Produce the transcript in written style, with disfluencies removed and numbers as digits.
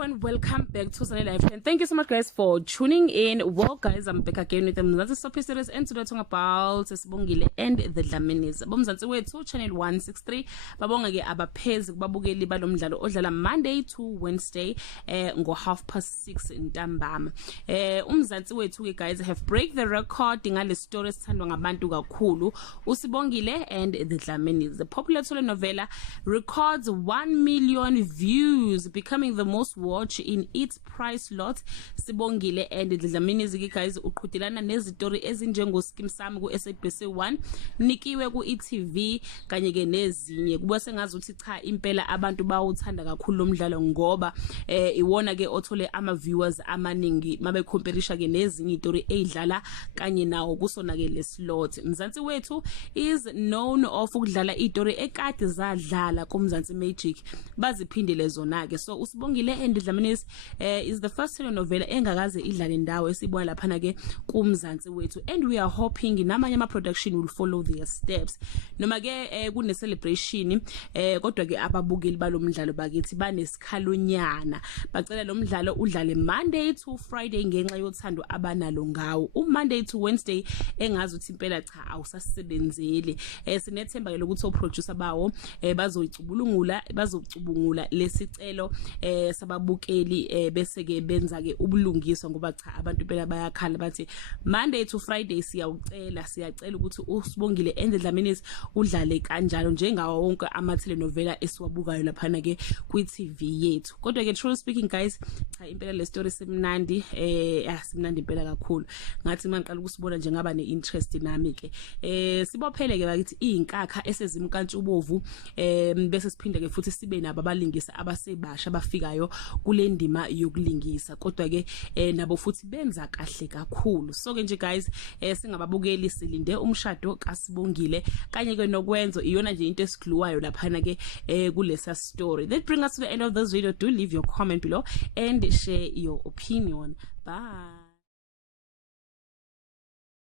everyone, welcome back to Sunday Life and thank you so much guys for tuning in. Well guys, I'm back again with another soapy series and today talking about Sibongile and the Dlaminis. Bomzansi wethu channel 163 babonga ke abaphezi kubabukeli balomdlalo odlala Monday to Wednesday ngo 6:30 ntambama. Umzansi wethu ke guys have break the record ngale story esithandwa ngabantu kakhulu, uSibongile and the Dlaminis. The popular telenovela records 1 million views, becoming the most watched in its price lot. Sibongile and the Dlaminis guys uqhudelana nezitori ezinjengo Skim Sami ku SABC 1, nikiwe ku eTV kanye ke nezinye. Kuba sengazuthi cha impela abantu bawuthanda kakhulu lomdlalo ngoba iwona ke othole ama viewers amaningi mabe comparisha ke nezinye itori edlala kanye nawo kusona ke leslot. Mzansi wethu is known of ukudlala itori ekade zadlala kuMzansi Magic baziphindele zona ke. So Sibongile and the Dlaminis is the first telenovela engakaze idlale ndawo esibona lapha ke kuMzansi wethu, and we are hoping namanye ama production will follow their steps. Noma ke kune celebration kodwa ke ababukeli balomdlalo bakithi banesikhalonyana, bacela lo mdlalo udlale Monday to Friday ngenxa yothando abanalo ngawo. Monday to Wednesday engazi uthi impela cha awusasebenzeli. Sinethemba ke lokuthi oproducer bawo bazocubungula lesicelo sababukeli bese ke benza ke ubulungiswa ngoba cha abantu phela bayakhala bathi Monday to Friday siyacela ukuthi uSibongile and the Dlaminis udlale kanjalo njengawo wonke ama telenovela esiwabukayo lapha na ke ku TV yethu. Kodwa ke true speaking guys, cha impela le story semnandi simnandi impela kakhulu. Ngathi mangiqala ukusibona nje ngaba neinterest nami ke sibophele ke bakithi izinkakha esezimkantshubovu bese siphinda ke futhi sibe nabo abalingisa abasebasha bafikayo kule ndima yokulingisa, kodwa ke nabo futhi benza kahle kakhulu. So ke nje guys singababukeli silinde umshado kaSibongile kanye ke nokwenzo iyona nje into esigluwayo lapha na ke kulesa story. That brings us to the end of this video. Do leave your comment below and share your opinion. Bye.